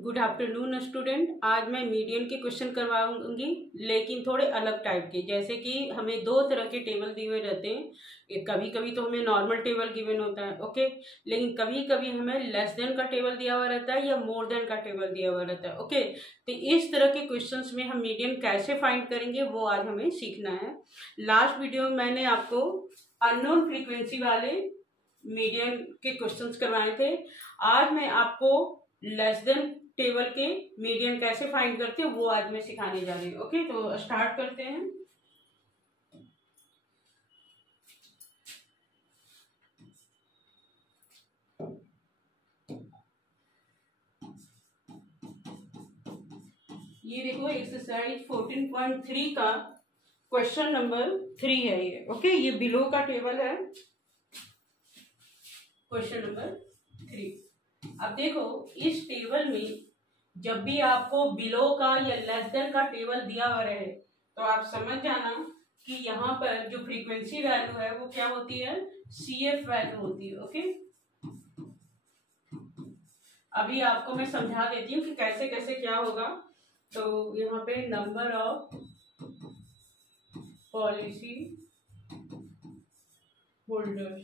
Good afternoon student. आज मैं median के क्वेश्चन करवाऊंगी, लेकिन थोड़े अलग टाइप के। जैसे कि हमें दो तरह के टेबल दिए हुए रहते हैं। कभी कभी तो हमें नॉर्मल टेबल गिवन होता है, ओके, लेकिन कभी कभी हमें लेस देन का टेबल दिया हुआ रहता है या मोर देन का टेबल दिया हुआ रहता है, ओके। तो इस तरह के क्वेश्चंस में हम मीडियन कैसे फाइंड करेंगे वो आज हमें सीखना है। लास्ट वीडियो में मैंने आपको अननोन फ्रीक्वेंसी वाले मीडियन के क्वेश्चंस करवाए थे। आज मैं आपको लेस देन टेबल के मीडियन कैसे फाइंड करते हैं वो आज मैं सिखाने जा रही हूँ, ओके। तो स्टार्ट करते हैं। ये देखो एक्सरसाइज 14.3 का क्वेश्चन नंबर 3 है ये, ओके। ये बिलो का टेबल है, क्वेश्चन नंबर 3। अब देखो इस टेबल में जब भी आपको बिलो का या लेस देन का टेबल दिया हुआ रहे तो आप समझ जाना कि यहाँ पर जो फ्रीक्वेंसी वैल्यू है वो क्या होती है, CF वैल्यू होती है, ओके। अभी आपको मैं समझा देती हूँ कि कैसे कैसे क्या होगा। तो यहाँ पे number of policy holders,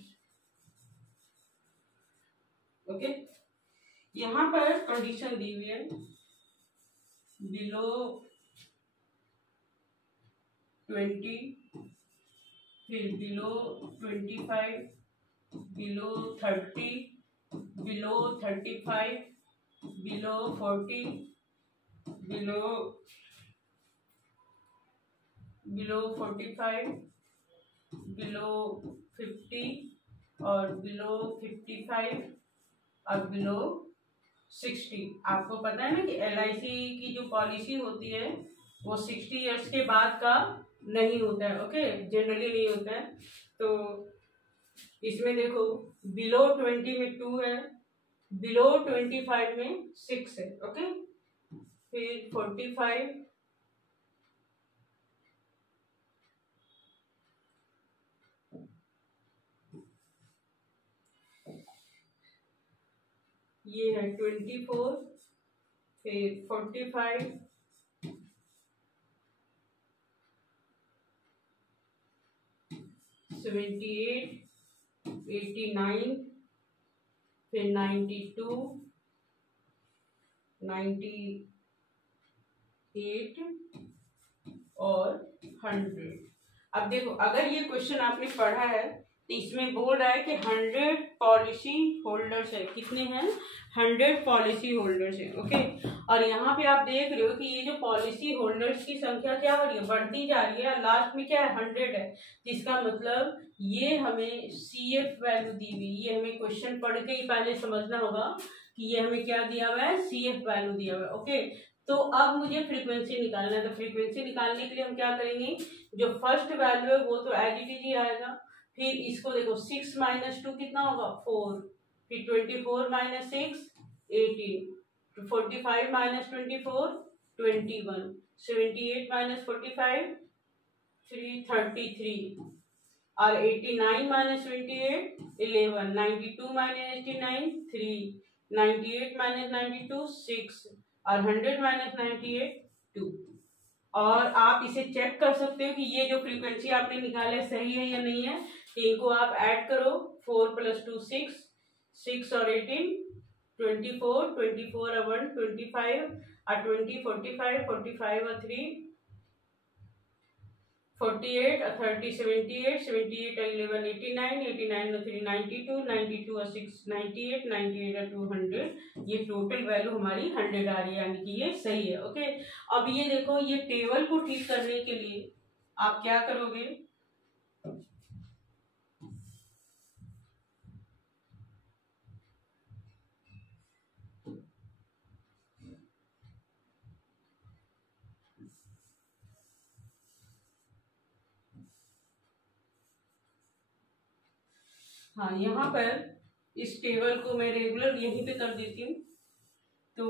okay. यहाँ पर कंडीशन दी हुई है बिलो 20, फिर below 25, below 30, below 35, below 40, below 45, below 50 और बिलो 55 और बिलो 60। आपको पता है ना कि LIC की जो पॉलिसी होती है वो 60 इयर्स के बाद का नहीं होता है, ओके, जनरली नहीं होता है। तो इसमें देखो बिलो 20 में 2 है, बिलो 25 में 6 है, ओके। फिर 45, ये है 24, फिर 45, 78, 89, फिर 92, 98 और 100। अब देखो अगर ये क्वेश्चन आपने पढ़ा है तो इसमें बोल रहा है कि 100 पॉलिसी होल्डर्स है। कितने हैं? 100 पॉलिसी होल्डर्स है, ओके। और यहाँ पे आप देख रहे हो कि ये जो पॉलिसी होल्डर्स की संख्या क्या हो रही है, बढ़ती जा रही है। लास्ट में क्या है, 100 है। इसका मतलब ये हमें CF वैल्यू दी हुई, ये हमें क्वेश्चन पढ़ के ही पहले समझना होगा कि ये हमें क्या दिया हुआ है, CF वैल्यू दिया हुआ है, ओके। तो अब मुझे फ्रीक्वेंसी निकालना है। तो फ्रीक्वेंसी निकालने के लिए हम क्या करेंगे, जो फर्स्ट वैल्यू है वो तो एज इट इज ही आएगा। फिर इसको देखो 6 माइनस 2 कितना होगा, 4। फिर 24 माइनस 6 18, 45 माइनस 24 21, 78 माइनस 45 33 और 89 माइनस 28 11, 92 माइनस 89 3, 98 माइनस 92 6 और 100 माइनस 98 2। और आप इसे चेक कर सकते हो कि ये जो फ्रीक्वेंसी आपने निकाले सही है या नहीं है। इनको आप ऐड करो, 4 + 2 6, 6 और 18 24, 24 और 1 25 और 20 45, 45 और 3 48 और 30 78, 78 और 11 89, 89 और 3 92, 92 और 6 98, 98 और 200। ये टोटल वैल्यू हमारी 100 आ रही है, यानी कि ये सही है, ओके। अब ये देखो, ये टेबल को ठीक करने के लिए आप क्या करोगे, हाँ, यहाँ पर इस टेबल को मैं रेगुलर यहीं पे कर देती हूँ। तो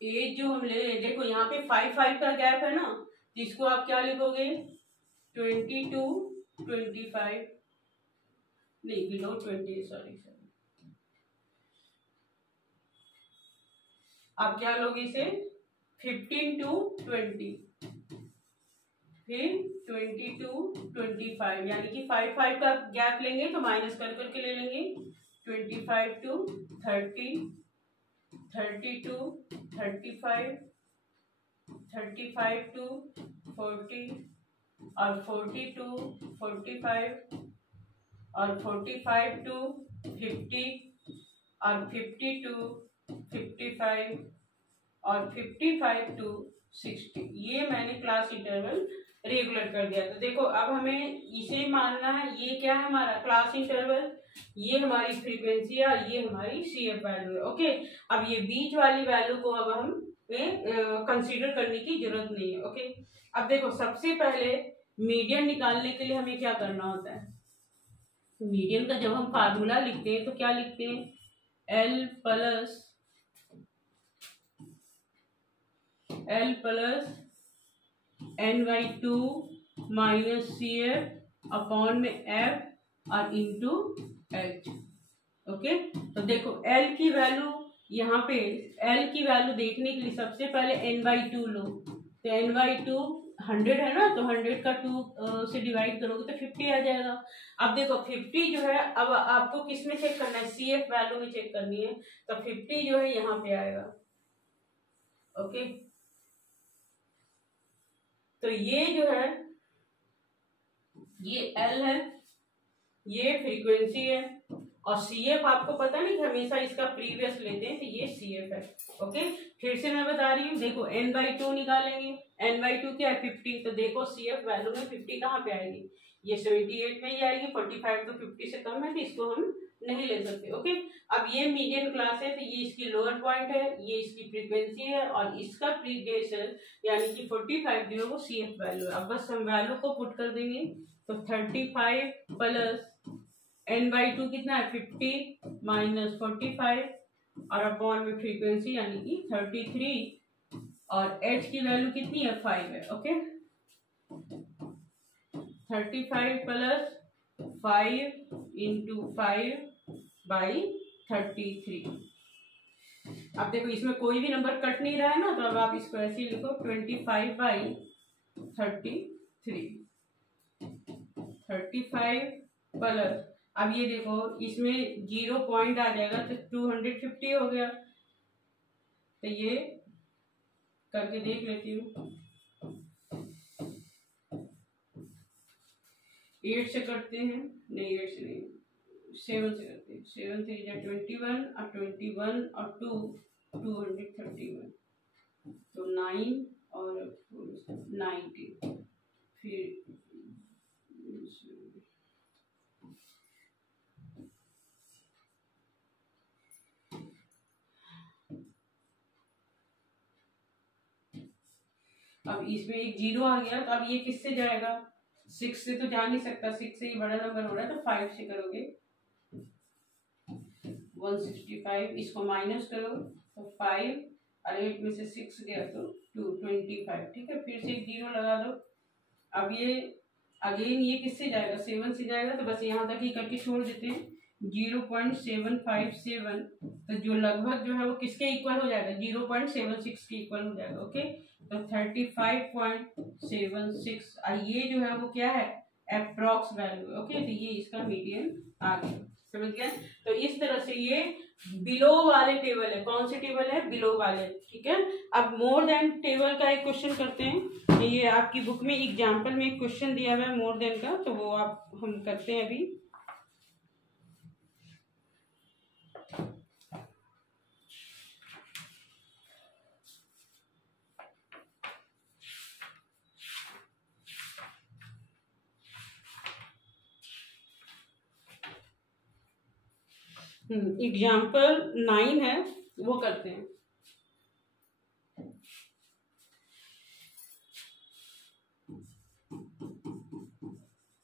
एज जो हम ले, देखो यहाँ पे 5 का गैप है ना, तो इसको आप क्या लिखोगे, 22 25, नहीं बिलो 20, सॉरी आप क्या लोगे इसे 15 to 20, फिर 20 to 25, यानी कि 5 का गैप लेंगे तो माइनस कर करके ले लेंगे। 25 to 30, 30 to 35, 35 to 40, और 40 to 45, और 45 to 50, और 50 to 55, और 55 to 60। ये मैंने क्लास इंटरवल रेगुलर कर दिया। तो देखो अब हमें इसे मानना है, ये क्या है हमारा क्लास इंटरवल, ये हमारी फ्रीक्वेंसी है और ये हमारी CF वैल्यू है। ओके, अब ये बीच वाली वैल्यू को अब हम कंसीडर करने की जरूरत नहीं है। ओके, अब देखो सबसे पहले मीडियन निकालने के लिए हमें क्या करना होता है। मीडियन का जब हम फार्मूला लिखते हैं तो क्या लिखते हैं, L plus n/2 minus CF upon में F और इंटू H। ओके, तो देखो L की वैल्यू, यहाँ पे L की वैल्यू देखने के लिए सबसे पहले n/2 लो। तो n/2 100 है ना, तो 100 का 2 से डिवाइड करोगे तो 50 आ जाएगा। अब देखो 50 जो है, अब आपको किस में चेक करना है, CF वैल्यू में चेक करनी है। तो 50 जो है यहाँ पे आएगा। ओके, तो ये जो है ये L है, ये फ्रीक्वेंसी है, और CF आपको पता नहीं कि हमेशा इसका प्रीवियस लेते हैं, तो ये CF है। ओके, फिर से मैं बता रही हूँ, देखो n/2 निकालेंगे, n/2 क्या है 50, तो देखो CF वैल्यू में 50 कहाँ पे आएगी, ये 78 में ही आएगी। 45 तो 50 से कम है, तो इसको हम नहीं ले सकते। ओके, अब ये मीडियन क्लास है, तो ये इसकी लोअर पॉइंट है, ये इसकी फ्रीक्वेंसी है, और इसका प्रीवियस यानी कि 45 जो है वो CF वैल्यू है। अब बस हम वैल्यू को पुट कर देंगे, तो 35 प्लस n/2 कितना है 50 माइनस 45, और अपॉन में फ्रीक्वेंसी यानी कि 33, और H की वैल्यू कितनी है 5 है। Okay, 35 plus 5 into 5 by 33। अब देखो इसमें कोई भी नंबर कट नहीं रहा है ना, तो अब आप इसको ऐसे ही लिखो 25 बाई 33, 35 प्लस, अब ये देखो इसमें 0 पॉइंट आ जाएगा तो 250 हो गया। तो ये करके देख लेती हूँ, 8 से करते हैं, नहीं 8 से नहीं, 7 से करते हैं। 7 3 जा 21, और 21 और 2 231, तो 9 और 90, फिर अब इसमें एक 0 आ गया, तो अब ये किससे जाएगा, 6 से तो जा नहीं सकता, 6 से ही बड़ा नंबर हो रहा है, तो 5 से करोगे 165, इसको माइनस करो तो 5, और 8 में से 6 गया तो 225। ठीक है, फिर से एक 0 लगा दो। अब ये अगेन ये किससे जाएगा, 7 से जाएगा, तो बस यहाँ तक ही करके छोड़ देते हैं, 0.757, तो जो लगभग जो है वो किसके इक्वल हो जाएगा, 0.76 के इक्वल हो जाएगा। ओके, तो 35.76, और ये जो है वो क्या है, अप्रॉक्स वैल्यू। ओके, तो ये इसका मीडियन आ गया, समझ गया। तो इस तरह से ये बिलो वाले टेबल है, कौन से टेबल है, बिलो वाले। ठीक है, अब मोर देन टेबल का एक क्वेश्चन करते हैं। ये आपकी बुक में एग्जाम्पल में एक क्वेश्चन दिया हुआ है मोर देन का, तो वो आप हम करते हैं अभी। एग्जाम्पल 9 है, वो करते हैं।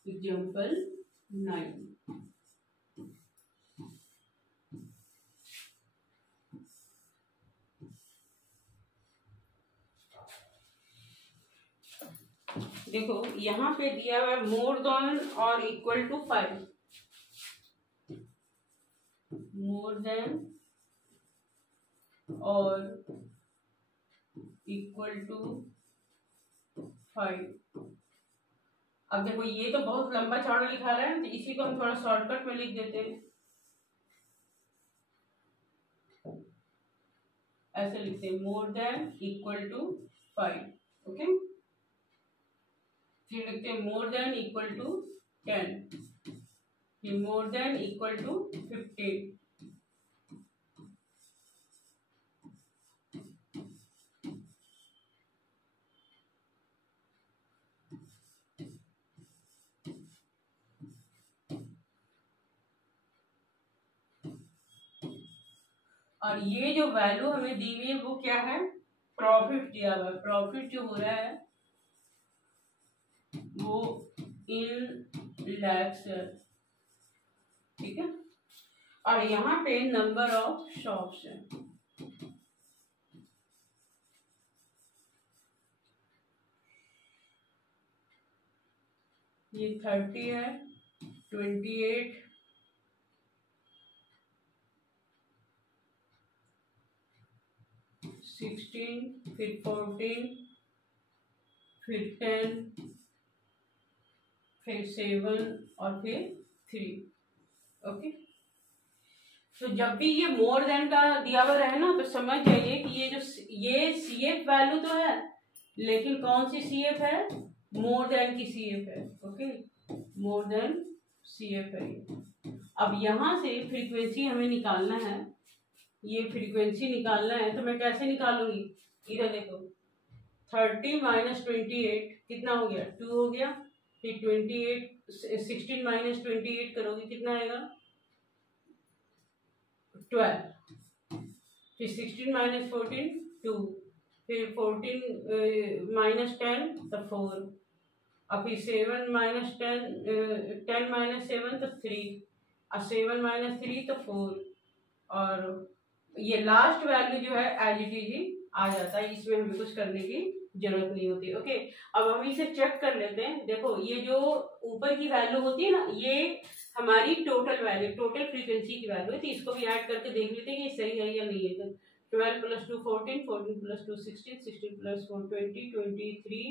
एग्जाम्पल 9, देखो यहाँ पे दिया हुआ है मोर देन और इक्वल टू 5, मोर देन और इक्वल टू 5। अब देखो ये तो बहुत लंबा चौड़ा लिखा रहा है, तो इसी को हम थोड़ा शॉर्टकट में लिख देते हैं। ऐसे लिखते हैं more than equal to 5। Okay, फिर लिखते हैं मोर देन इक्वल टू 10, फिर मोर देन इक्वल टू 15। और ये जो वैल्यू हमें दी हुई है वो क्या है, प्रॉफिट दिया हुआ है। प्रॉफिट जो हो रहा है वो इन लैक्स है, ठीक है। और यहाँ पे नंबर ऑफ शॉप्स है। ये 30 है, 28, 16, फिर 14, फिर 10, फिर 7 और फिर 3। ओके, तो जब भी ये मोर देन का दिया हुआ रहे ना, तो समझ जाइए कि ये CF वैल्यू तो है, लेकिन कौन सी CF है, मोर देन की CF है। ओके, मोर देन CF है। अब यहाँ से फ्रीक्वेंसी हमें निकालना है, ये फ्रीक्वेंसी निकालना है, तो मैं कैसे निकालूंगी, इधर देखो 30 माइनस 28 कितना हो गया, 2 हो गया। फिर 16 माइनस 28 करोगे कितना आएगा, 12। फिर 16 माइनस 14 2, फिर 14 माइनस 10 तो 4, और फिर 7 माइनस 10, 10 माइनस 7 तो 3, और 7 माइनस 3 तो 4, और ये लास्ट वैल्यू जो है एज इट इज ही आ जाता है, इसमें हमें कुछ करने की जरूरत नहीं होती। ओके, अब हम इसे चेक कर लेते हैं। देखो ये जो ऊपर की वैल्यू होती है ना, ये हमारी टोटल वैल्यू, टोटल फ्रीक्वेंसी की वैल्यू है, तो इसको भी ऐड करके देख लेते हैं कि सही है या नहीं है। तो 12 प्लस 2 14, 14 प्लस 2 16, 16 प्लस 4 20, 23,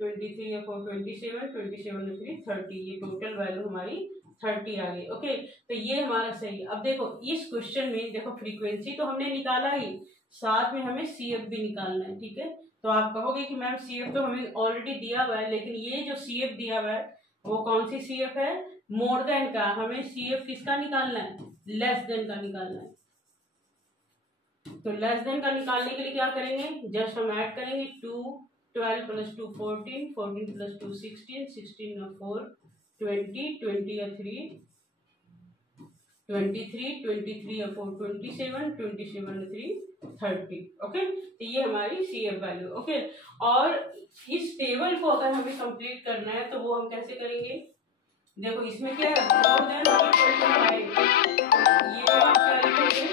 23 या 4 27, 27 और 3 30, ये टोटल वैल्यू हमारी 30 आ गई। ओके, तो ये हमारा सही है। अब देखो इस क्वेश्चन में देखो फ्रीक्वेंसी तो हमने निकाला ही, साथ में हमें CF भी निकालना है, ठीक है। तो आप कहोगे कि मैम CF तो हमें ऑलरेडी दिया हुआ है, लेकिन ये जो CF दिया हुआ है वो कौन सी CF है, मोर देन का। हमें CF किसका निकालना है, लेस देन का निकालना है। तो लेस देन का निकालने के लिए क्या करेंगे, जस्ट हम ऐड करेंगे 2, 12 प्लस 2 14, 14 प्लस 2 16, 16 और 4 20, 20 और 3 23, 23 और 4 27, 27 और 3 30। ओके, तो ये हमारी CF वैल्यू। ओके, और इस टेबल को अगर हमें कंप्लीट करना है तो वो हम कैसे करेंगे, देखो इसमें क्या है, मोर देन इक्वल टू 5, ये आप क्या लिखेंगे,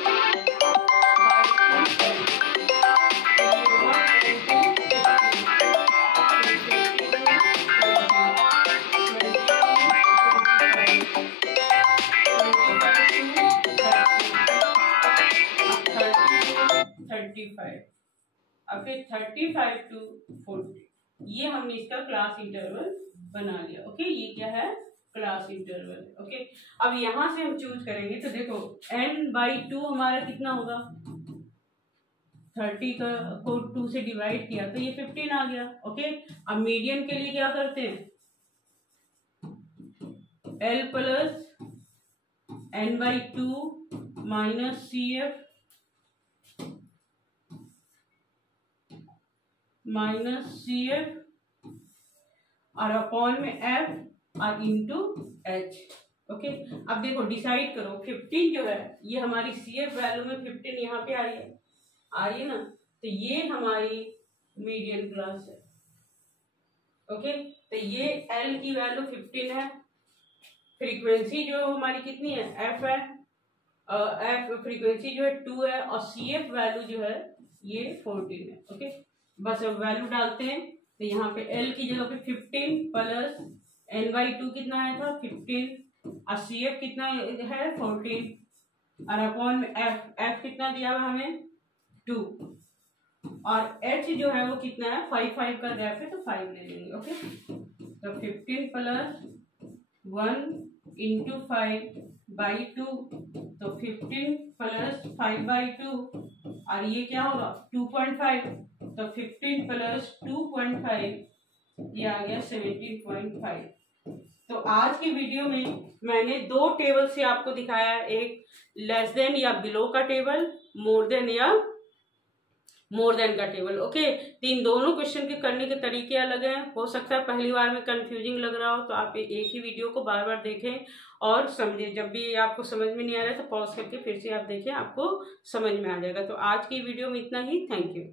अब फिर 35 टू 40, ये हमने इसका क्लास इंटरवल बना लिया। ओके, ये क्या है, क्लास इंटरवल। ओके, अब यहां से हम चूज करेंगे, तो देखो n/2 हमारा कितना होगा, 30 को 2 से डिवाइड किया तो ये 15 आ गया। ओके, अब मीडियन के लिए क्या करते हैं, L plus n/2 minus CF minus CF और अपॉन में F और इंटू H। ओके, अब देखो डिसाइड करो, 15 जो है ये हमारी CF वैल्यू में 15 यहाँ पे आ रही है ना, तो ये हमारी मीडियन क्लास है। ओके, तो ये L की वैल्यू 15 है, फ्रीक्वेंसी जो हमारी कितनी है, F है, F फ्रीक्वेंसी जो है 2 है, और CF वैल्यू जो है ये 14 है। ओके, बस अब वैल्यू डालते हैं, तो यहाँ पे L की जगह पे 15 प्लस n/2 कितना आया था 15, और CF कितना है 14, और अपॉन में F कितना दिया हुआ हमें 2 और h जो है वो कितना है 5 5 का गैप है तो 5 ले लेंगे। ओके, तो 15 प्लस 1 इंटू 5/2 तो 15 प्लस 5/2 और ये क्या होगा 2.5 तो 15 प्लस 2.5 ये आ गया 17.5। तो आज की वीडियो में मैंने दो टेबल से आपको दिखाया, एक लेस देन या बिलो का टेबल, मोर देन या मोर देन का टेबल। ओके, इन दोनों क्वेश्चन के करने के तरीके अलग हैं। हो सकता है पहली बार में कंफ्यूजिंग लग रहा हो तो आप एक ही वीडियो को बार बार देखें और समझें। जब भी आपको समझ में नहीं आ रहा है तो पॉज करके फिर से आप देखें, आपको समझ में आ जाएगा। तो आज की वीडियो में इतना ही। Thank you.